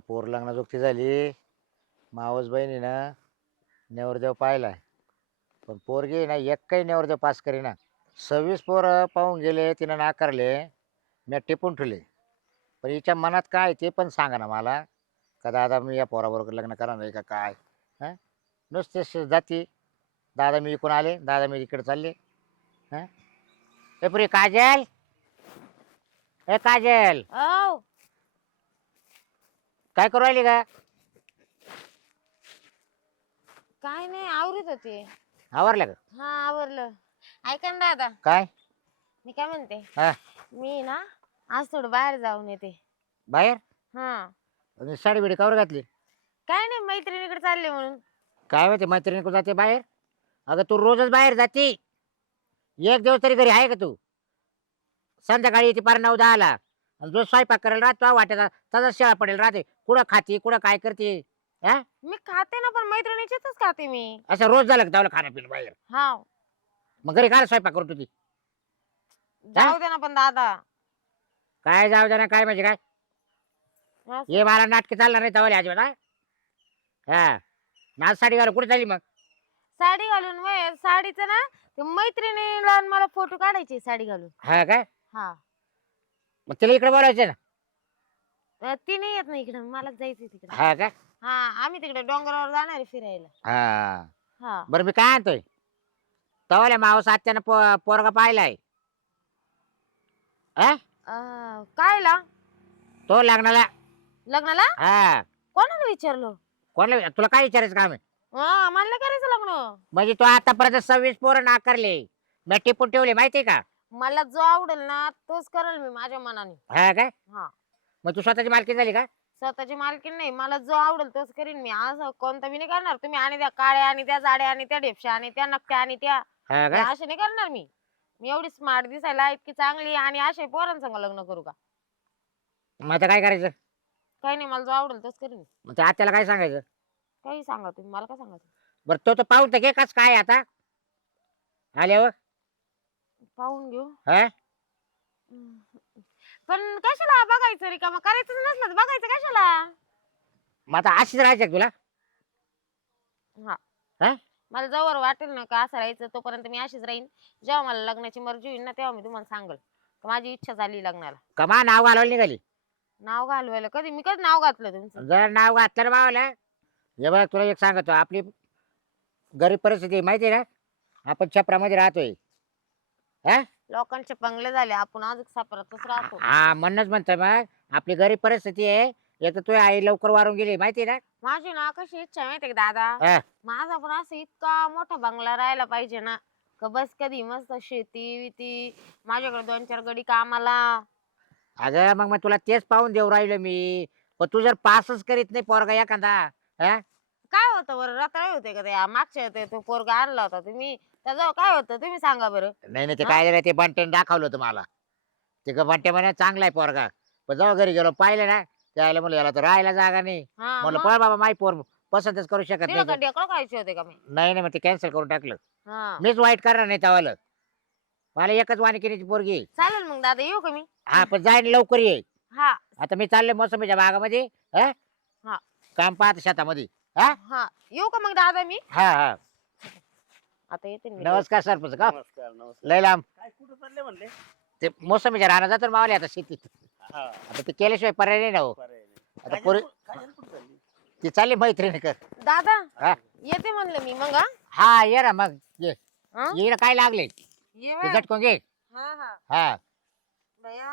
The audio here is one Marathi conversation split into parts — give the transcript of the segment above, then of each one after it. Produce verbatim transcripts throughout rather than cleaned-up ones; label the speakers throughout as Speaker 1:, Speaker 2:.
Speaker 1: पोर लग्नाजोगती झाली. मावस बहिणी ना नवरदेव पाहिलाय. पण पोरगी आहे ना एक काही नवरदेव पास करीना. सव्वीस पोरं पाहून गेले, तिनं नाकारले. मी टिपून ठेवले. पण हिच्या मनात काय आहे ते पण सांगा ना मला. का दादा मी या पोराबरोबर लग्न करणार आहे का काय? हां, नुसतेच जाती. दादा मी इकडून आले, दादा मी इकडे चालले. हां, ए पुरी काजल, ए काजल,
Speaker 2: औ
Speaker 1: काय करू राहिली का?
Speaker 2: काय नाही आवरत होते.
Speaker 1: आवरलं का?
Speaker 2: हा आवरलं. ऐका ना दादा,
Speaker 1: काय?
Speaker 2: मी काय म्हणते,
Speaker 1: हां,
Speaker 2: मी ना आज थोडं बाहेर जाऊन येते.
Speaker 1: बाहेर?
Speaker 2: हा
Speaker 1: आणि साडी बिडी कावर घातली?
Speaker 2: काय नाही मैत्रिणीकडे चालले म्हणून.
Speaker 1: काय माहिती मैत्रिणीकडे जाते बाहेर? अगं तू रोजच बाहेर जाते. एक दिवस तरी घरी आहे का तू? संध्याकाळी येते पार नऊ दहाला आणि जो स्वयंपाक करायला राहतो वाट्याचा तसाच शेळा पडेल राहते. कुठं खाते कुठं काय करते? हा,
Speaker 2: मी खाते ना, पण मैत्रिणीच्याच खाते मी.
Speaker 1: असं रोज झालं का त्याला खाणं पिणं बाहेर?
Speaker 2: हा
Speaker 1: मग घरी काय स्वयंपाक करतो ती?
Speaker 2: जाऊ दे ना पण दादा.
Speaker 1: काय जाऊ दे ना काय म्हणजे काय?
Speaker 2: असं.
Speaker 1: ये मला नाटके चालणार नाही तवाले अजिबात. हा हा. नाच साडी घालून कुठे चालली मग?
Speaker 2: साडी घालून वय साडीचं ना ते मैत्रिणीला आणि मला फोटो काढायचे साडी घालून.
Speaker 1: हा काय?
Speaker 2: हा
Speaker 1: मग तिला इकडे बोलायचं ना.
Speaker 2: अ, ती नाही येत नाही इकडं, मला जायचंय तिकडे.
Speaker 1: हा का?
Speaker 2: हा आम्ही तिकडे डोंगरावर जाणार आहे फिरायला.
Speaker 1: हा,
Speaker 2: हा
Speaker 1: बरं मी काय आणतोय तवाल्या मावस आत्यानं पो पोरगा पाहिलाय. हा,
Speaker 2: अ, कायला
Speaker 1: तो लग्नाला.
Speaker 2: लग्नाला
Speaker 1: हा,
Speaker 2: कोणाला विचारलं?
Speaker 1: कोणाला तुला काय विचारायचं काम आहे?
Speaker 2: हा मला नाही करायचं लग्न.
Speaker 1: म्हणजे तो आतापर्यंत सव्वीस पोरं नाकारले, मी टिपून ठेवले माहितीये का?
Speaker 2: मला जो आवडेल ना तोच करेल मी माझ्या मनाने.
Speaker 1: हा काय?
Speaker 2: हा
Speaker 1: मग तू स्वतःची मालकी झाली का?
Speaker 2: स्वतःची मालकीण नाही, मला जो आवडेल तोच करीन मी. असं कोणता बी नाही करणार. तुम्ही आणि त्या काळ्या आणि त्या जाड्या आणि त्या ढेपशा आणि त्या नकट्या आणि त्या
Speaker 1: हा
Speaker 2: मी
Speaker 1: काय?
Speaker 2: असे नाही करणार मी. मी एवढी स्मार्ट दिसायला इतकी चांगली आणि असे पोरांसंग लग्न करू का?
Speaker 1: मग आता काय करायचं?
Speaker 2: काही नाही, मला जो आवडेल तोच करीन.
Speaker 1: मग त्या आत्याला काय सांगायचं?
Speaker 2: काही सांगा तुम्ही, मला काय सांगायचं?
Speaker 1: बरं तो तर पाहून तर घे कस काय आता आल्यावर.
Speaker 2: पाहून घेऊ.
Speaker 1: हा,
Speaker 2: हम्म. पण कशाला बघायचं रिकामं? करायचं नसलं तर बघायचं कशाला?
Speaker 1: मग आता अशीच राहायचं का तुला?
Speaker 2: हा
Speaker 1: हा,
Speaker 2: मला जवळ वाटेल ना का असं राहायचं तोपर्यंत मी अशीच राहीन. जेव्हा मला लग्नाची मर्जी होईल ना तेव्हा मी तुम्हाला सांगेल का माझी इच्छा झाली लग्नाला.
Speaker 1: कमा नाव घालवायला निघाली.
Speaker 2: नाव घालवायला कधी मी कधी नाव घातलं तुमचं?
Speaker 1: जर नाव घातलं ना भावाला, हे बघ तुला एक सांगतो आपली गरीब परिस्थिती आहे माहिती आहे ना. आपण छपरामध्ये राहतोय. हा,
Speaker 2: लोकांचे बंगले झाले, आपण अजून सापरातच राहतो.
Speaker 1: हा म्हणूनच म्हणतोय मग आपली गरीब परिस्थिती आहे. एक तर तुझी आई लवकर वारून गेली माहिती आहे ना.
Speaker 2: माझी ना कशी इच्छा आहे माहितीये का दादा?
Speaker 1: हा,
Speaker 2: माझा पण असं इतका मोठा बंगला राहायला पाहिजे ना का बस कधी मस्त शेती विती, माझ्याकडे दोन चार गडी कामाला.
Speaker 1: अगं मग मग तुला तेच पाहून देऊ राहिलो मी. पण तू जर पासच करीत नाही पोरगा एखादा. हा,
Speaker 2: काय होतं बरं? रताळे होते का त्या मागच्या ते तो पोरगा आणला होता तुम्ही, त्याजवळ काय होतं तुम्ही सांगा बरं.
Speaker 1: नाही नाही ते
Speaker 2: हा?
Speaker 1: काय झालं ते बंट्याने दाखवलं होतं मला. ते का बंट्या म्हणे चांगला आहे पोरगा. पण जेव्हा घरी गेलो पाहिलं ना त्याला म्हणलं याला तर राहायला जागा नाही.
Speaker 2: हा
Speaker 1: म्हणलं
Speaker 2: मग
Speaker 1: पळ बाबा माही पोर पसंतच करू शकत
Speaker 2: तिला
Speaker 1: नाही
Speaker 2: का
Speaker 1: का?
Speaker 2: ढेकळं खायचे होते का मी?
Speaker 1: नाही नाही मग ते कॅन्सल करून टाकलं.
Speaker 2: हा
Speaker 1: मीच वाईट करणार नाही तवालं. मला एकच वाणिकीची पोरगी आहे.
Speaker 2: चालेल मग दादा, येऊ का मी?
Speaker 1: हा पण जाईन लवकर ये.
Speaker 2: हा
Speaker 1: आता मी चाललोय मोसंबीच्या बागामध्ये. हा,
Speaker 2: हा
Speaker 1: काम पाहत शेतामध्ये. हा
Speaker 2: हा येऊ का मग दादा मी?
Speaker 1: हा हा,
Speaker 2: आता येते मी.
Speaker 1: नमस्कार सरपंच का?
Speaker 3: नमस्कार नमस्कार.
Speaker 1: लय लांब.
Speaker 3: काय कुठं चालले म्हणले?
Speaker 1: ते मोसंबीच्या राहणार जातो मावले आता शेतीत.
Speaker 3: हा
Speaker 1: आता ते केल्याशिवाय पर्याय नाही ना हो.
Speaker 3: पर्याय नाही.
Speaker 1: आता
Speaker 3: काजल
Speaker 1: पोरी
Speaker 3: कु- काजल कुठं चालली?
Speaker 1: ती चालली मैत्रिणी कर.
Speaker 2: दादा
Speaker 1: हा
Speaker 2: येते म्हणलं मी मग. हा?
Speaker 1: हा ये ना मग ये.
Speaker 2: हा?
Speaker 1: ये ना काय लागले
Speaker 2: ये
Speaker 1: ते
Speaker 2: बा.
Speaker 1: झटकून घे.
Speaker 2: हा हा
Speaker 1: हा
Speaker 2: बया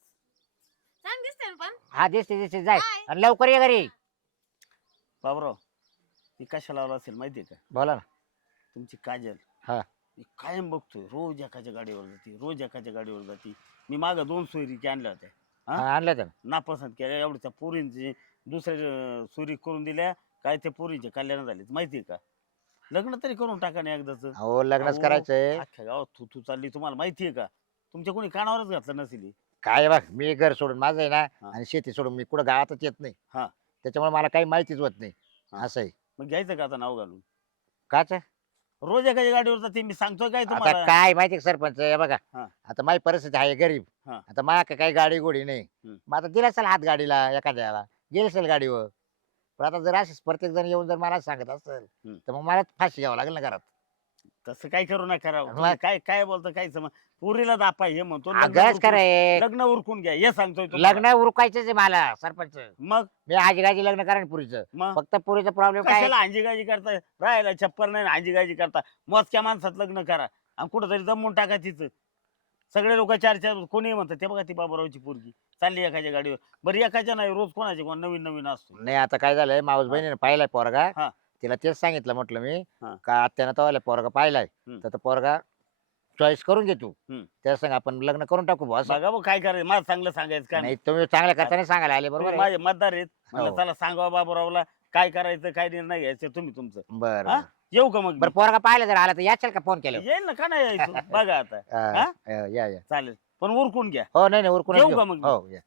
Speaker 2: छान दिसते ना पण.
Speaker 1: हा दिसते दिसते जाय.
Speaker 2: काय?
Speaker 1: आणि लवकर ये घरी.
Speaker 3: बाबराव, ती कशाला लावला असेल माहितीये का?
Speaker 1: बोला ना.
Speaker 3: तुमची काजल.
Speaker 1: हा
Speaker 3: मी कायम बघतोय रोज एकाच्या गाडीवर जाते, रोज एकाच्या गाडीवर जाते. मी माग दोन सोयरीची आणल्या होत्या. हा?
Speaker 1: हा, आणलं तर
Speaker 3: नापसंत केल्या एवढ्या पोरींची दुसऱ्या सोयरी करून दिल्या. काय त्या पोरींचे कल्याण झाले माहितीये का? लग्न तरी करून टाका ना एकदाच.
Speaker 1: हो लग्नच
Speaker 3: अहो,
Speaker 1: करायचंय.
Speaker 3: अख्ख्या गावात तू तू चालली तुम्हाला माहितीये का? तुमच्या कोणी कानावरच घातलं नसेल हे.
Speaker 1: काय बघ मी घर सोडून माझं आहे ना
Speaker 3: हा.
Speaker 1: आणि शेती सोडून मी कुठं गावातच येत नाही.
Speaker 3: हा.
Speaker 1: त्याच्यामुळे मला काही माहितीच होत नाही.
Speaker 3: हा.
Speaker 1: असं आहे.
Speaker 3: मग घ्यायचं का आता नाव घालून?
Speaker 1: काच
Speaker 3: रोज एखाद्या गाडीवर जाते. मी सांगतोय काय
Speaker 1: आता
Speaker 3: तुम्हाला?
Speaker 1: काय माहिती आहे का सरपंच हे बघा.
Speaker 3: हा.
Speaker 1: आता माझी परिस्थिती आहे गरीब.
Speaker 3: हा.
Speaker 1: आता माझ्या काही गाडी गोडी नाही.
Speaker 3: हम्म.
Speaker 1: मग आता दिला चला हात गाडीला एखाद्याला गेली असेल गाडीवर. पण आता जर असंच प्रत्येक जण येऊन जर मला सांगत असेल
Speaker 3: हम्म.
Speaker 1: तर मग मला फाशी घ्यावं लागेल ना घरात.
Speaker 3: तसं काय करू नका राव.
Speaker 1: मग?
Speaker 3: तुम्ही काय काय बोलता काय समज पुरीला दापा हे म्हणतो लग्न
Speaker 1: अगच
Speaker 3: उरकून-
Speaker 1: खरंय.
Speaker 3: लग्न उरकून घ्या हे सांगतोय तुम्हाला.
Speaker 1: लग्न उरकायचंच आहे मला सरपंच.
Speaker 3: मग
Speaker 1: मी आजीगाजी लग्न करा पुरीचं.
Speaker 3: मग
Speaker 1: फक्त पुरीचा प्रॉब्लेम काय आहे?
Speaker 3: कशाला हांजीगाजी करताय राहायला छप्पर नाही हांजीगाजी करता मोजक्या माणसात लग्न करा आणि कुठंतरी जमवून टाका तिचं. सगळे लोक चार चार कोणी म्हणतात ते बघा ती बाबूरावची पोरगी चालली एखाद्या गाडीवर. बरं एखाद्या नाही रोज कोणाचे कोण नवीन नवीन असतो.
Speaker 1: नाही आता काय झालंय मावस बहिणीने पाहिलाय पोरगा.
Speaker 3: हा.
Speaker 1: तिला तेच सांगितलं म्हटलं मी
Speaker 3: हा.
Speaker 1: का आत्यानं तवाला पोरगा पाहिलाय
Speaker 3: हम्म.
Speaker 1: तर तो पोरगा चॉईस करून घे तू.
Speaker 3: हम्म.
Speaker 1: त्या संग आपण लग्न करून टाकू बॉस.
Speaker 3: बघा भाऊ काय करायचं मला चांगलं सांगायचं काय
Speaker 1: नाही तुम्ही चांगल्या करताना सांगायला आले बरोबर
Speaker 3: तुम्ही
Speaker 1: आहे?
Speaker 3: माझे मतदार आहेत म्हणलं
Speaker 1: हो.
Speaker 3: चला सांगा बाबूरावला काय करायचं काय निर्णय घ्यायचं तुम्ही तुमचं.
Speaker 1: बरं
Speaker 3: हा?
Speaker 1: बरं.
Speaker 3: येऊ का मग
Speaker 1: बरं पोरगा पाहिला जर आला तर याच्याल का फोन केलं?
Speaker 3: येईल ना का नाही यायचं बघा आता
Speaker 1: हा,
Speaker 3: हा?
Speaker 1: हा, या या.
Speaker 3: चालेल पण उरकून घ्या.
Speaker 1: हो नाही नाही उरकून
Speaker 3: येऊ
Speaker 1: घेऊ.
Speaker 3: का मग मी?
Speaker 1: हो या.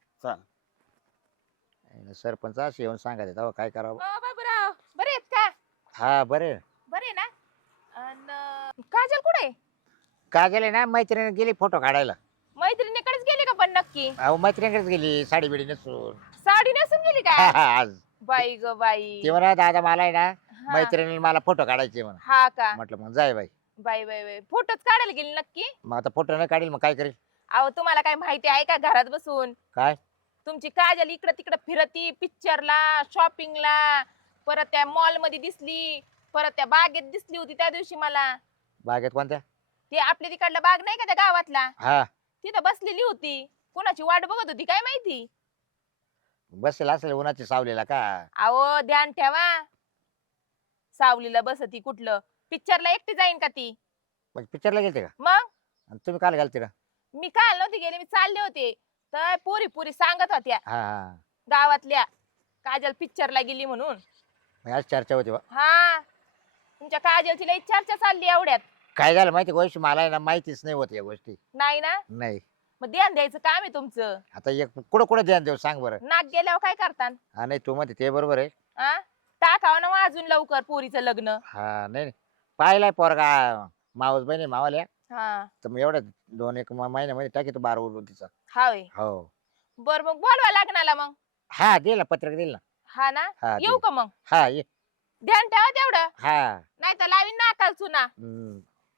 Speaker 3: चालेल.
Speaker 1: सरपंच असे येऊन सांगायचे तेव्हा काय करावं.
Speaker 4: अ, बाबूराव बरे आहेत का?
Speaker 1: हा बरे.
Speaker 4: बरे ना? अन काजल कुठे?
Speaker 1: काजल आहे ना मैत्रिणी गेली फोटो काढायला.
Speaker 4: मैत्रिणीकडेच गेली का पण नक्की?
Speaker 1: अहो मैत्रिणीकडेच गेली साडी बिडी नसून.
Speaker 4: साडी नेसून गेली
Speaker 1: हा,
Speaker 4: का?
Speaker 1: हा, आज
Speaker 4: बाई ग बाई.
Speaker 1: ती म्हणा दादा मला आहे ना
Speaker 4: हा.
Speaker 1: मैत्रिणी मला फोटो काढायचे म्हणा.
Speaker 4: हा का?
Speaker 1: म्हटलं मग जाय बाई.
Speaker 4: बाई बाई बाई फोटोच काढायला गेली नक्की?
Speaker 1: मग आता फोटो नाही काढील मग काय करेल.
Speaker 4: अहो तुम्हाला काय माहिती आहे का घरात बसून?
Speaker 1: काय
Speaker 4: तुमची काजल इकडं तिकडं फिरती पिक्चरला शॉपिंगला परत त्या मॉल मध्ये दिसली परत त्या बागेत दिसली होती त्या दिवशी मला.
Speaker 1: बागेत कोणत्या?
Speaker 4: ते आपल्या तिकडला बाग नाही का त्या गावातला
Speaker 1: हा
Speaker 4: तिथं बसलेली होती. कोणाची वाट बघत होती काय माहिती?
Speaker 1: बसेल असेल उन्हाची सावलीला का.
Speaker 4: अहो ध्यान ठेवा. सावलीला बसती कुठलं पिक्चरला एकटी जाईन का ती?
Speaker 1: मग पिक्चरला गेलते का?
Speaker 4: मग
Speaker 1: आणि तुम्ही काल घालते ना?
Speaker 4: मी काल नव्हती गेले मी चालले होते तर पोरी पोरी सांगत होत्या
Speaker 1: हा हा
Speaker 4: गावातल्या काजल पिक्चरला गेली म्हणून.
Speaker 1: मग आज चर्चा होती बा.
Speaker 4: हा तुमच्या काजलची लई चर्चा चालली एवढ्यात.
Speaker 1: काय झालं माहिती गोष्टी मला आहे ना माहितीच नाही होत या गोष्टी.
Speaker 4: नाही ना?
Speaker 1: नाही
Speaker 4: मग ध्यान द्यायचं काम आहे तुमचं.
Speaker 1: आता एक कुठं कुठं ध्यान देऊ सांग बरं.
Speaker 4: नाक गेल्यावर काय करता?
Speaker 1: हा नाही तू म्हणते ते बरोबर आहे.
Speaker 4: आ टाकावं ना मग अजून लवकर पोरीचं लग्न.
Speaker 1: हा नाही नाही. पाहिलाय पोरगा मावस बहिणी मावाल्या
Speaker 4: हा
Speaker 1: तर मग एवढ्या दोन एक म- महिन्यामध्ये टाकी तो बारा उरलो तिचा.
Speaker 4: हा होय.
Speaker 1: हो
Speaker 4: बर मग बोलवा लग्नाला मग.
Speaker 1: हा देईल ना पत्रक देईल ना.
Speaker 4: हा ना?
Speaker 1: हा
Speaker 4: येऊ
Speaker 1: देईल.
Speaker 4: का मग?
Speaker 1: हा ये.
Speaker 4: ध्यान ठेवा तेवढं
Speaker 1: हा
Speaker 4: नाही तर लावीन नाकाल चुना.
Speaker 1: हम्म.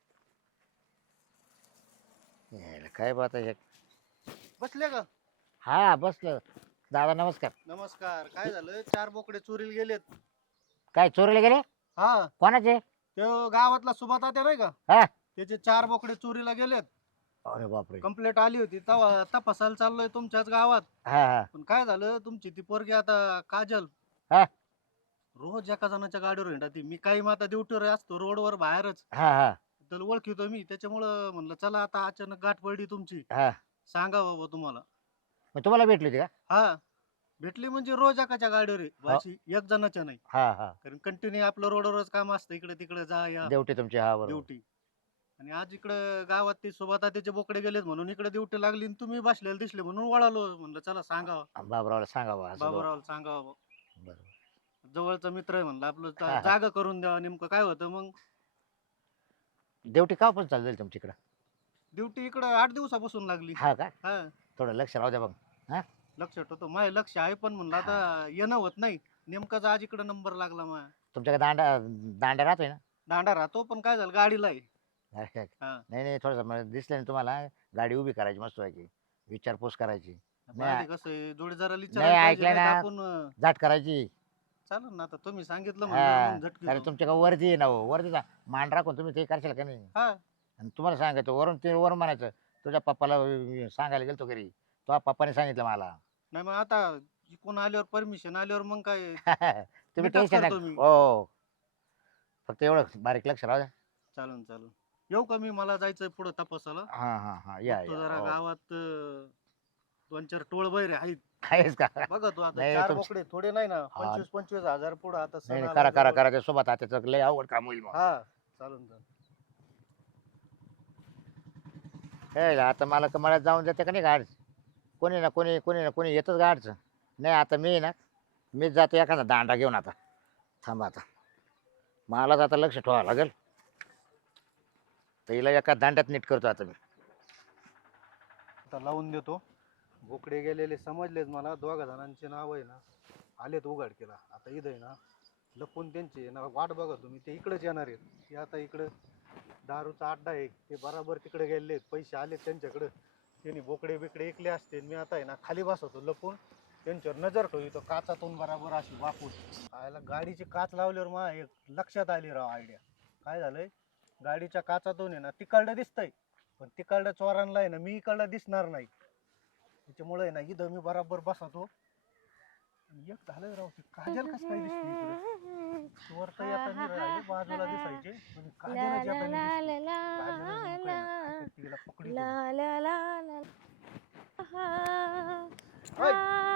Speaker 1: यायला काय बात आहे.
Speaker 5: बसले का?
Speaker 1: हा बसलं. दादा नमस्कार.
Speaker 5: नमस्कार. काय झालं चार बोकडे चोरीला गेलेत.
Speaker 1: काय चोरीला गेले?
Speaker 5: हा
Speaker 1: कोणाचे?
Speaker 5: तो गावातला सुभात आत्या नाही का
Speaker 1: हा
Speaker 5: त्याचे चार बोकडे चोरीला गेलेत.
Speaker 1: अरे बापरे.
Speaker 5: कंप्लेंट आली होती तेव्हा तपासायला चाललोय तुमच्याच गावात.
Speaker 1: हा हा
Speaker 5: पण काय झालं तुमची ती पोरगी आता काजल
Speaker 1: हा
Speaker 5: रोज एका जणाच्या गाडीवर हिंडती. मी काही मग आता ड्युटीवर असतो रोडवर बाहेरच
Speaker 1: हा हा
Speaker 5: त्याला ओळखितो मी त्याच्यामुळं म्हणलं चला आता अचानक गाठ पडली तुमची
Speaker 1: हा
Speaker 5: सांगा बाबा तुम्हाला.
Speaker 1: मग तुम्हाला भेटली होती का?
Speaker 5: हा भेटली म्हणजे रोज एकाच्या गाडीवर आहे.
Speaker 1: हा.
Speaker 5: अशी एक जणाच्या नाही.
Speaker 1: हा हा
Speaker 5: कारण कंटिन्यू आपलं रोडवरच काम असतं इकडे तिकडे जा या
Speaker 1: ड्युटी तुमची हा बरोबर.
Speaker 5: ड्युटी. आणि आज इकडं गावात ते सोबत त्याचे बोकडे गेलेत म्हणून इकडे ड्युटी लागली आणि तुम्ही बसलेले दिसले म्हणून वळालो म्हणलं चला सांगावं
Speaker 1: बाबरावला सांगा बा असं बा.
Speaker 5: बाबूरावला सांगावं.
Speaker 1: बरोबर.
Speaker 5: जवळचा मित्र आहे म्हणलं आपलं
Speaker 1: हा, हा.
Speaker 5: जा- जागा करून द्यावा. नेमकं काय होतं मग
Speaker 1: ड्युटी का पण चालू जाईल तुमच्याकडं?
Speaker 5: ड्युटी इकडं आठ दिवसापासून लागली.
Speaker 1: हा का?
Speaker 5: हा
Speaker 1: थोडं लक्ष राहू द्या बघ.
Speaker 5: लक्षात होतं माझं लक्ष आहे पण म्हणलं आता येणं होत नाही. नेमकाच आज इकडं नंबर लागला माझ्या.
Speaker 1: तुमच्याकडे दांडा दांडा राहतोय ना?
Speaker 5: दांडा राहतो पण काय झालं गाडीला आहे.
Speaker 1: अरे,
Speaker 5: हा.
Speaker 1: नाही नाही थोडस दिसलं ना तुम्हाला गाडी उभी करायची मस्त व्हायची विचारपूस करायची
Speaker 5: आता आधी कसं आहे जोडीदाराला
Speaker 1: नाही,
Speaker 5: विचारायला पाहिजे,
Speaker 1: ऐकलं
Speaker 5: नाही तर
Speaker 1: ना.
Speaker 5: आपण अं,
Speaker 1: जाट करायची.
Speaker 5: चालेल ना आता तुम्ही सांगितलं
Speaker 1: हा
Speaker 5: म्हणलं मग झटकी
Speaker 1: कारण
Speaker 5: घेऊ.
Speaker 1: तुमच्याकडे वर्दी आहे ना हो, वर्दीचा मान राखून तुम्ही ते करशाल का नाही?
Speaker 5: हा
Speaker 1: आणि तुम्हाला सांगायचं वरून ते वरून म्हणायचं तुझ्या पप्पाला अं, सांगायला गेलतो घरी तो पप्पाने सांगितलं मला.
Speaker 5: नाही मग आता कोण आल्यावर परमिशन आल्यावर मग काय
Speaker 1: तुम्ही
Speaker 5: मीटच
Speaker 1: टेन्शन
Speaker 5: करतो
Speaker 1: नका
Speaker 5: मी.
Speaker 1: हो फक्त एवढं बारीक लक्ष राहू द्या.
Speaker 5: चालन चालन येऊ का मी मला जायचंय पुढे तपासाला.
Speaker 1: हा हा हा या
Speaker 5: तो
Speaker 1: या
Speaker 5: जरा
Speaker 1: हो.
Speaker 5: गावात अं, दोन चार टोळ बैरे आहेत.
Speaker 1: आहेच का?
Speaker 5: बघा तू आता
Speaker 1: नाही,
Speaker 5: चार
Speaker 1: तुमची-
Speaker 5: बोकडे थोडे नाही ना पंचवीस पंचवीस हजार पुढे आता सण
Speaker 1: नाही नाही,
Speaker 5: आला
Speaker 1: करा करा
Speaker 5: जवळ.
Speaker 1: करा ते सोबत आता त्याचं लय अवघड काम होईल मग.
Speaker 5: हा चालन चालन.
Speaker 1: हे आता मला कमळात जाऊन जाते का नाही गाड कोणी ना कोणी कोणी ना कोणी येतच गाडचं नाही. आता मी ना मीच जातो एखादा दांडा घेऊन आता. थांबा आता मलाच आता लक्ष ठेवावं लागेल. तर हिला एका दांड्यात नीट करतो आता मी.
Speaker 5: आता लावून देतो. बोकडे गेलेले समजलेच मला दोघा जणांचे नाव आहे ना आलेत उघडकीला. आता इथं आहे ना लपून त्यांचे ना वाट बघा तुम्ही, ते इकडेच येणार आहेत. ते आता इकडं दारूचा अड्डा आहे, ते बराबर तिकडे गेलेत, पैसे आलेत त्यांच्याकडं. त्यांनी बोकडे बिकडे ऐकले असते. मी आता आहे ना खाली बसवतो लपून, त्यांच्यावर नजर ठेवतो काचातून बराबर अशी वापून. आयला गाडीची काच लावल्यावर मा एक लक्षात आली राव आयडिया. काय झालंय, गाडीच्या काचातून आहे ना तिकडं दिसतंय, पण तिकडं चोरांना आहे ना मी इकडं दिसणार नाही. त्याच्यामुळे आहे ना इथं मी बराबर बसवतो. एक झालं राव, ती काजल कसं काय दिसली इकडे? चोर तर येताना राहिले बाजूला दिसायचे, पण काजलच येताना दिसली. काजल नेमकं आहे ना काहीतरी तिला पकडी दिली.
Speaker 2: ला ला ला ला
Speaker 5: ओय,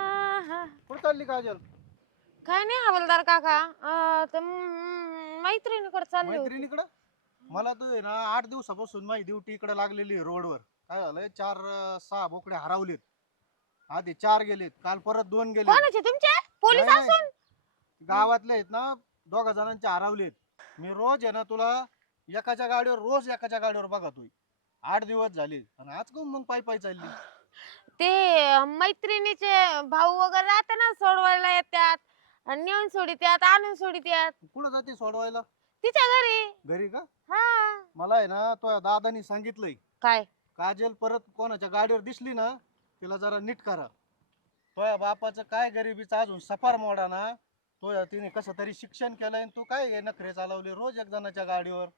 Speaker 5: कुठं चालली काजल?
Speaker 2: काय नाही हवालदार काका, अं, ते म- मैत्रिणीकडे चालले होते.
Speaker 5: मैत्रिणीकडं? मला तर आहे ना आठ दिवसापासून माझी ड्युटी इकडे लागलेली आहे रोडवर. काय झालंय, चार अं, सहा बोकडे हरवलेत. आधी चार गेलेत, काल परत दोन गेले.
Speaker 2: कोणाचे तुमचे पोलीस
Speaker 5: नाही, नाही.
Speaker 2: असून?
Speaker 5: गावातले आहेत ना, दोघा जणांचे हरवलेत. मी रोज आहे ना तुला एकाच्या गाडीवर रोज एकाच्या गाडीवर बघतोय. आठ दिवस झाले आणि आज कोण मग पायी पायी चालली?
Speaker 2: ते अं, मैत्रिणीचे भाऊ वगैरे राहते ना, सोडवायला येतात आणि नेऊन सोडित्यात, आणून सोडित्यात.
Speaker 5: कुठं जाते सोडवायला?
Speaker 2: तिच्या घरी.
Speaker 5: घरी का?
Speaker 2: हा.
Speaker 5: मला आहे ना तो दादानी सांगितलंय,
Speaker 2: काय?
Speaker 5: काजल परत कोणाच्या गाडीवर दिसली ना तिला जरा नीट करा. तो बापाचं काय गरिबीचा अजून सफार मोडा ना. तो तिने कसं तरी शिक्षण केलंय आणि तू काय हे नखरे चालवले रोज एक जणाच्या गाडीवर.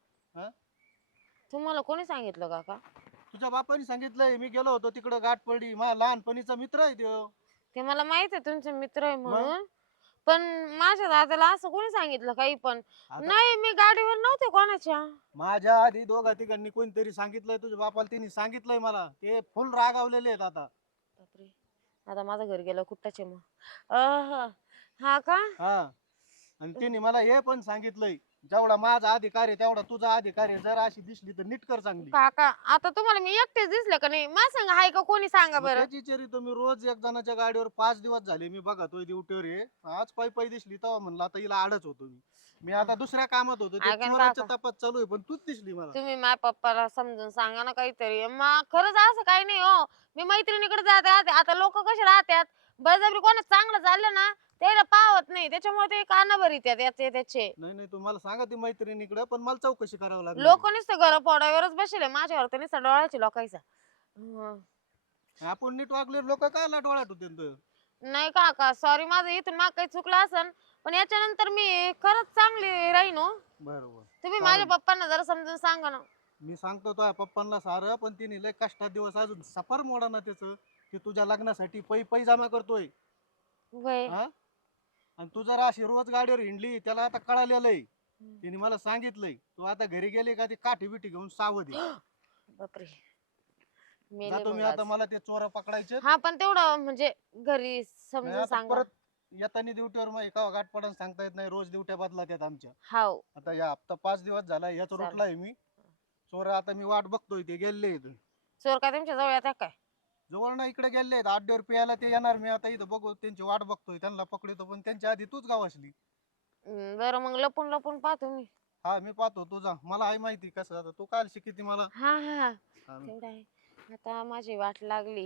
Speaker 2: तुम्हाला कोणी सांगितलं काका?
Speaker 5: तुझ्या बापाने सांगितलंय. मी गेलो होतो तिकडं, गाठ पडली. माझा लहानपणीचा मित्र आहे तो.
Speaker 2: ते मला माहित आहे तुमचे मित्र आहे म्हणून, पण माझ्या दादाला असं कोणी सांगितलं काही पण
Speaker 5: आता-
Speaker 2: नाही. मी गाडीवर नव्हते कोणाच्या.
Speaker 5: माझ्या आधी दोघा तिघांनी कोणतरी सांगितलंय तुझ्या बापाला. त्यांनी सांगितलंय मला. ते फुल रागावलेले आहेत आता.
Speaker 2: बापरे, आता माझं घर गेलं कुठ्टाचे मग. अह, हा का?
Speaker 5: हा, आणि त्यांनी मला हे पण सांगितलंय, जेवढा माझा अधिकार आहे तेवढा तुझा अधिकार आहे. जर अशी दिसली तर नीट कर चांगली.
Speaker 2: काका आता तुम्हाला मी एकटेच दिसले का नाही? मला सांगा, हाय का कोणी? सांगा
Speaker 5: मग
Speaker 2: बरं.
Speaker 5: त्याची चेरी तर मी रोज एक जणाच्या गाडीवर पाच दिवस झाले मी बघतोय ड्युटीवर आहे. आज पायी पायी दिसली तेव्हा म्हणलं आता हिला आडच होतो मी. मी आता दुसऱ्या कामात होतो, ते
Speaker 2: ऐका ना
Speaker 5: चोराच्या
Speaker 2: काका.
Speaker 5: तपास चालू आहे, पण तूच दिसली मला.
Speaker 2: तुम्ही माझ्या पप्पाला समजून सांगा ना काहीतरी. मग खरंच असं काही नाही हो. मी मैत्रिणीकडे जाते. आता- आता लोक कसे राहतात, बळजबरी कोणा चांगलं झालं ना त्याला पावत नाही, त्याच्यामुळे ते कानाभर येतात याचे त्याचे.
Speaker 5: नाही नाही, तू मला सांगा ती मैत्रिणीकडे, पण मला चौकशी करावं लागेल.
Speaker 2: लोक नुसतं घर पोडावरच बसले माझ्यावर, तर नुसतं डोळ्याचे लोकांचा. हं.
Speaker 5: आपण नीट वागले लोक काय डोळ्यात होते तर.
Speaker 2: नाही काका, सॉरी, माझं इथून माग काही चुकलं असन, पण याच्यानंतर मी खरंच चांगली राहीन हो.
Speaker 5: बरोबर,
Speaker 2: तुम्ही
Speaker 5: चालेल.
Speaker 2: माझ्या पप्पांना जरा समजून सांगा ना.
Speaker 5: मी सांगतो तो पप्पांना सारं, पण तिने लय कष्टात दिवस अजून सफर मोडा ना त्याचं. ते तुझ्या लग्नासाठी पै पै जमा करतोय.
Speaker 2: वय.
Speaker 5: हा, आणि तू जरा अशी रोज गाडीवर हिंडली, त्याला आता कळालेलंय. तिने मला सांगितलंय तू आता घरी गेली का ती काठी बिठी घेऊन सावध आहे.
Speaker 2: बापरे, मेले
Speaker 5: जातो मी
Speaker 2: मग
Speaker 5: आता,
Speaker 2: आज.
Speaker 5: मला ते चोर पकडायचे.
Speaker 2: हा, पण तेवढं म्हणजे घरी
Speaker 5: नाही,
Speaker 2: समजून
Speaker 5: आता
Speaker 2: सांगा.
Speaker 5: परत येताना ड्युटीवर मग एका गाठ पडून सांगता येत नाही. रोज ड्युट्या बदलात आहेत आमच्या.
Speaker 2: हाव.
Speaker 5: आता या हप्ता पाच दिवस झाला याच
Speaker 2: चालेल.
Speaker 5: रुटला आहे मी. चोर आता मी वाट बघतोय, ते गेले
Speaker 2: चोर काय तुमच्या जवळ येतात काय?
Speaker 5: जवळ ना इकडे गेले आहेत. आठ दिवस पियाला ते येणार. मी आता इथं बघू, त्यांची वाट बघतोय, त्यांना पकडतो, पण त्यांच्या आधी तूच गाव असली.
Speaker 2: हं, बरं मग लपून लपून पाहतो मी.
Speaker 5: हा, मी पाहतो तुझा. मला आहे माहिती कसं. आता तू काल शिकिती मला.
Speaker 2: हा हा,
Speaker 5: हा,
Speaker 2: तेवढं आहे. आता माझी वाट लागली.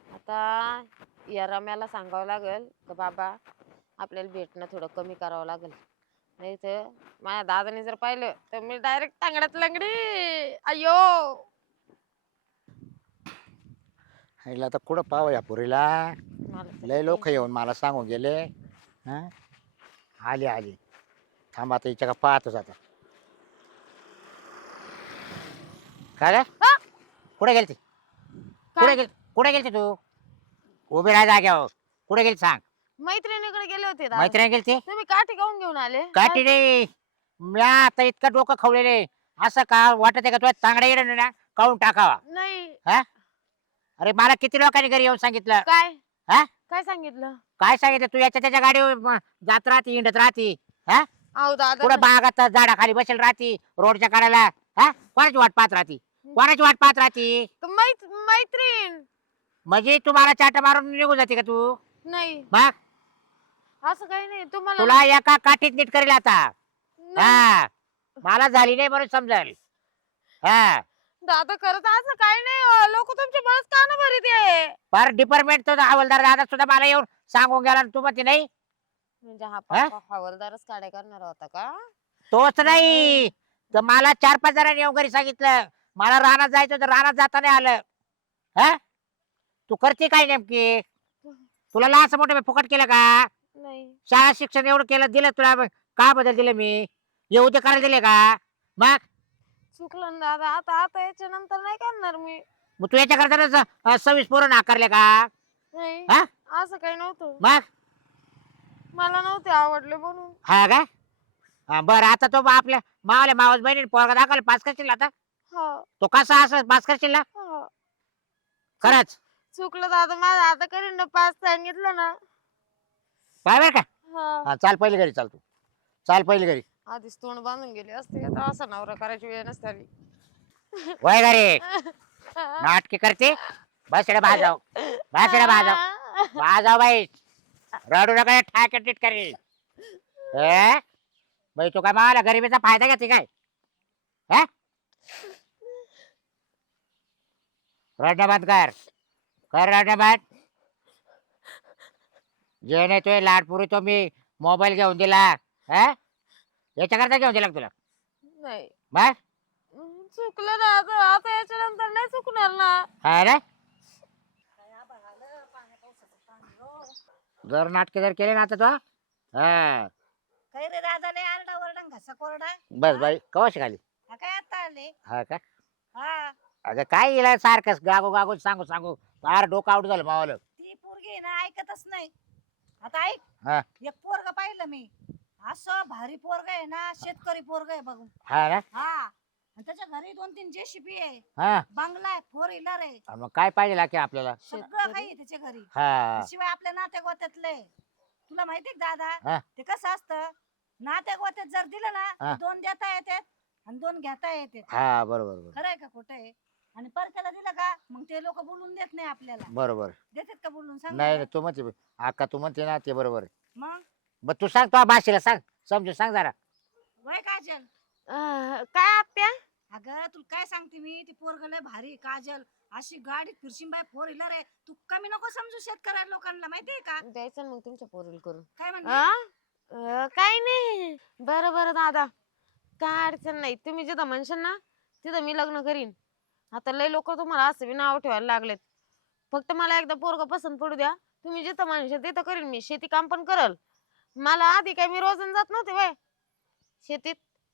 Speaker 2: आता या रम्याला सांगावं लागेल का बाबा आपल्याला भेटणं थोडं कमी करावं लागेल, नाही तर माझ्या दादाने जर पाहिलं तर मी डायरेक्ट टांगड्यात लंगडी. अयो,
Speaker 1: हिला आता कुठं पाव या पुरीला.
Speaker 2: मला तर
Speaker 1: लय लोक
Speaker 2: tension.
Speaker 1: येऊन मला सांगून गेले. हा, आली आली. थांब आता हिच्या का पाहतोच आता. काय रे?
Speaker 2: हा?
Speaker 1: कुठे गेलती? कुठे
Speaker 2: काय?
Speaker 1: गेल कुठे गेलती तू? उभी राहा जाग्यावर. कुठे गेली सांग.
Speaker 2: मैत्रिणीकडे गेले होते दादा.
Speaker 1: मैत्रिणी गेलती?
Speaker 2: तुम्ही काठी काऊन घेऊन आले?
Speaker 1: काठी नाही. मी आता इतकं डोकं खवलेले. असं का वाटत आहे का तुला चांगला येणं ना काढून टाकावा?
Speaker 2: नाही.
Speaker 1: हा, अरे मला किती लोकांनी घरी येऊन सांगितलं.
Speaker 2: काय?
Speaker 1: हा?
Speaker 2: काय सांगितलं?
Speaker 1: काय सांगितलं तू? याच्या त्याच्या गाडीवर म, जात राहती, हिंडत राहती. हा,
Speaker 2: अहो दादा,
Speaker 1: पुढे बागात झाडाखाली बसेल राहती, रोडच्या कडेला. हा, कोणाची वाट पाहत राहती? कोणाची वाट पाहत राहती?
Speaker 2: मैत- मैत्रीण
Speaker 1: म्हणजे तू मला चाट मारून निघून जाते का तू?
Speaker 2: नाही,
Speaker 1: मग
Speaker 2: असं काही नाही. तुम्हाला
Speaker 1: तुला एका काठीत नीट करेल आता.
Speaker 2: नाही.
Speaker 1: हा, मला झाली नाही म्हणून समजेल. हा,
Speaker 2: दादा खरंच असं काही नाही. लोक तुमच्या बळच कान भरीत आहे.
Speaker 1: पर डिपार्टमेंट तो हवालदार दादा सुद्धा मला येऊन सांगून गेला आणि तू म्हणते नाही.
Speaker 2: म्हणजे हा
Speaker 1: हा?
Speaker 2: पक्का हवालदारच काढाय करणार होता का?
Speaker 1: तोच नाही तर मला चार पाच जणांनी येऊन घरी सांगितलं मला रानात जायचं तर रानात जाता नाही आलं. हा तू करते काय नेमकी? तुला लहानसं मोठं मी फुकट केलं का?
Speaker 2: नाही
Speaker 1: शाळा शिक्षण एवढं केलं दिलं तुला का बदल दिले मी? येऊ ते करायला दिले का? मग
Speaker 2: चुकलं ना दादा, आता आता याच्या नंतर नाही करणार मी.
Speaker 1: मग तू याच्या करताना सव्वीस पोरं नाकारले का?
Speaker 2: नाही
Speaker 1: हा
Speaker 2: असं काही नव्हतं,
Speaker 1: मग
Speaker 2: मला नव्हते आवडले म्हणून.
Speaker 1: हा का हा, बरं आता तो बा आपल्या मावल्या मावस बहिणी पोरगा दाखवला पास करशील आता?
Speaker 2: हा
Speaker 1: तो कसा असं पास करशील ना?
Speaker 2: हा
Speaker 1: खरंच
Speaker 2: चुकलं दादा, माझं आता करीन ना पाच सांगितलं ना.
Speaker 1: काय बरं का?
Speaker 2: हा
Speaker 1: हा चाल पहिली घरी चाल तू चाल पहिली घरी
Speaker 2: आधीच तोंड बांधून गेले असते, आता असा नवरा करायची वेळ नसते आली.
Speaker 1: वय घरी नाटकी करते बसडे बाजाव बसडे बाजाव बाजाव बाई रडू नका ठाके टीट करी बाई तू काय मला गरिबीचा फायदा घेते काय? हा रडणं बंद कर कर रडणं बंद. जे नाही तो लाडपुरी तो मी मोबाईल घेऊन दिला हा याच्याकरता घेऊन दिला का तुला?
Speaker 2: नाही
Speaker 1: बस
Speaker 2: चुकलं दादा, आता याच्या नंतर नाही चुकणार ना.
Speaker 1: हा रे जर नाटके जर केले ना आता तो हा
Speaker 6: काही रे दादा लय आरडा ओरडा घसा कोरडा.
Speaker 1: बस बाई कवाशी खाली
Speaker 6: हा काय आता आले?
Speaker 1: हा का
Speaker 6: हा
Speaker 1: अगं काय येला सारखं गागो गागो सांगू सांगू फार डोकं आउट झालं मावाला.
Speaker 6: ती पोरगी आहे ना ऐकतच नाही. आता ऐक,
Speaker 1: हा
Speaker 6: एक पोरग पाहिलं मी, असं भारी पोरग आहे ना, शेतकरी पोरग आहे बघू.
Speaker 1: हा ना
Speaker 6: हा आणि त्याच्या घरी दोन तीन जेसीबी आहे,
Speaker 1: हा
Speaker 6: बंगला आहे, फोर व्हीलर आहे,
Speaker 1: आणि मग काय पाहिजे लाके आपल्याला?
Speaker 6: सगळं काही आहे त्याच्या घरी.
Speaker 1: हा
Speaker 6: शिवाय आपल्या नात्या गोत्यातले. तुला माहितीये का
Speaker 1: हा.
Speaker 6: दादा, ते कसं असतं, नात्या गोत्यात जर दिलं
Speaker 1: हा.
Speaker 6: ना दोन देता येतात आणि दोन घेता येतात.
Speaker 1: हा बरोबर बरोबर
Speaker 6: खरंय का खोटं आहे? आणि परक्याला दिलं का मग ते लोक बोलून देत नाही आपल्याला.
Speaker 1: बरोबर
Speaker 6: देतात का बोलून सांग
Speaker 1: नाही
Speaker 6: मला?
Speaker 1: नाही, तू म्हणते अक्का तू म्हणते ना ते बरोबर आहे.
Speaker 6: मग
Speaker 1: बर तू सांग तो भाषेला सांग समजून सांग जरा.
Speaker 6: वय काजल,
Speaker 2: अं, काय आत्या?
Speaker 6: अगं तुला काय सांगते मी, ती पोरग लय भारी काजल, अशी गाडी फिरशीन बाय, फोर व्हीलर आहे. तू कमी नको समजू शेतकऱ्या लोकांना, माहितीये का?
Speaker 2: द्यायचं ना मग तुमच्या पोरीला करून.
Speaker 6: काय म्हणते?
Speaker 2: आ? अं, काही नाही, बरं बरं दादा, काय अडचण नाही. तुम्ही जिथं म्हणशाल ना तिथं मी लग्न करीन. आता लय लोक तुम्हाला असं बी नाव ठेवायला लागलेत. फक्त मला एकदा पोरगा पसंत पडू द्या. तुम्ही जिथं म्हणशाल तिथं करीन मी. शेती काम पण करल. मला आधी काय मी रोजन जात नव्हते वय शेतीत.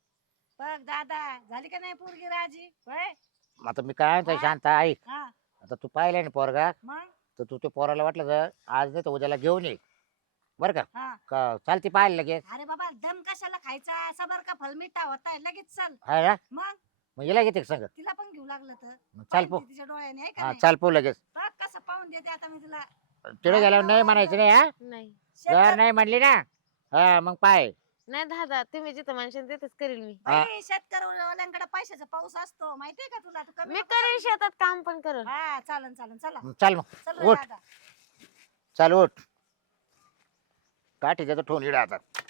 Speaker 6: बघ दादा, झाली का नाही पोरगी राजी? वय
Speaker 1: आता मी काय म्हणतो शांत ऐक.
Speaker 6: हा
Speaker 1: आता तू पाहिलाय ना पोरगा
Speaker 6: मग
Speaker 1: तर तू ते पोराला वाटलं तर आज नाही तर उद्याला घेऊन ये बरं का?
Speaker 6: हा.
Speaker 1: का चालते पाहायला लगेच?
Speaker 6: अरे बाबा, दम कशाला खायचा, सबर का फल मिठा होता, लगेच चल.
Speaker 1: हा ना
Speaker 6: मग
Speaker 1: मग हिला घेते का संग?
Speaker 6: तिला पण घेऊ लागलं तर
Speaker 1: मग चाल
Speaker 6: पाहिन
Speaker 1: पो
Speaker 6: ती तिच्या डोळ्याने, आहे का
Speaker 1: हा
Speaker 6: नाही?
Speaker 1: चाल पो लगेच.
Speaker 6: बघ कसं पाहून देते आता मी तुला.
Speaker 1: तिथे गेल्यावर नाही म्हणायचं नाही हा.
Speaker 2: नाही
Speaker 1: जर
Speaker 6: शेतकरी-
Speaker 1: नाही म्हणली ना हा मग पाय
Speaker 2: नाही दादा, तुम्ही जिथं म्हणशाल तिथंच करील मी.
Speaker 1: हा.
Speaker 6: बाई, शेतकऱ्यावाल्यांकडे पैशाचा पाऊस असतो, माहितीये का तुला? तू कमी
Speaker 2: मी
Speaker 6: नको
Speaker 2: करेन,
Speaker 6: समजू.
Speaker 2: शेतात काम पण करल.
Speaker 6: हा चालन चालन, चला
Speaker 1: चाल मग
Speaker 6: चल रे
Speaker 1: उठ.
Speaker 6: दादा.
Speaker 1: चाल उठ काठी त्याचं ठोन इडा आता.